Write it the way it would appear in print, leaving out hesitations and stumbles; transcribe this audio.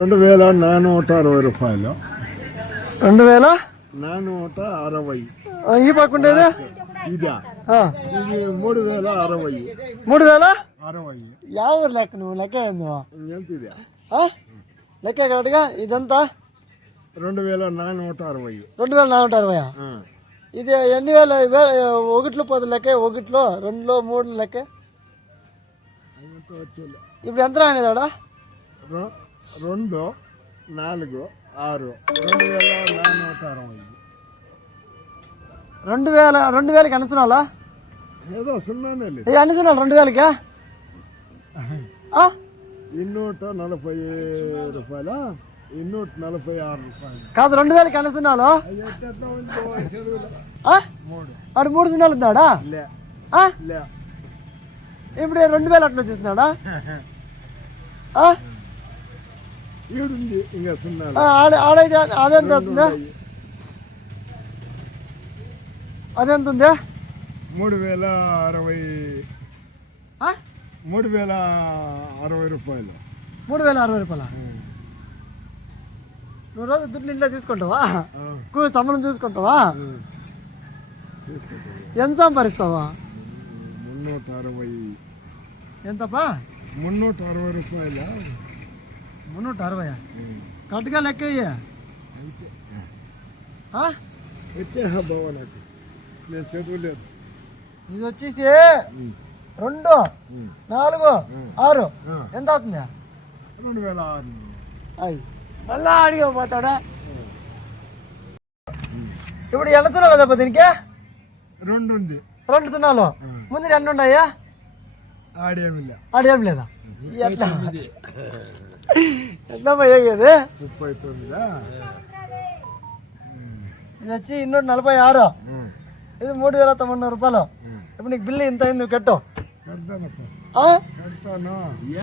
2460 రూపాయలు. 2460. ఈ పక్కుండేది ఇదా? ఇది 3060. 3060. ఎవరు లెక్క నువ్వు లెక్క ఎంత ఇది? లెక్క కరెక్ట్గా ఇదంతా 2460. 2460. ఇది ఎన్ని వేల ఒకటిలో 10 లెక్క, ఒకటిలో 2లో 3 లెక్క. ఇప్పుడు ఎంత అనేది ఆడ? 2, 4, 6. 2460. 2000కి అనుసునాలా? ఏదో సున్నానే లేదు. అనుసునాలు 2000కి 240 రూపాయల, 246 రూపాయలు కాదు. 2000కి అనుసునాలు ఆడు 3 సున్నాలు ఉందాడా? ఇప్పుడు 2000 అట్లా వచ్చేస్తున్నాడా? ఈడుంది ఇంకా సున్నాలు. ఆడైతే అదెంత అవుతుందా? అదెంత ఉంది? 3060. 3060 రూపాయలు. 3060 రూపాయల. నువ్వు రోజు దుడ్లు ఇంట్లో తీసుకుంటావా? సంబంధం తీసుకుంటావా? ఎంత సంపాదిస్తావా? 360. ఎంతపా? 360 రూపాయల. 360. కరెక్ట్గా లెక్క వచ్చే బావ నాకు, నేను చదువులేదు. ఇది వచ్చేసి 2, 4, 6 ఎంత అవుతుంది? 2006. అయ్యి మళ్ళా అడిగి పోతాడా? ఇప్పుడు ఎన్ని సున్నాలు కదా దీనికి? 2 ఉంది. 2 సున్నాలు. ముందు ఎన్ని ఉన్నాయా? ఆడేం లేదా? ఎట్లా ఎట్లా ఏగేది? 39. ఇది వచ్చి 246. ఇది 3900 రూపాయలు. ఇప్పుడు నీకు బిల్లు ఇంత అయింది, నువ్వు కట్టు. కడతాను.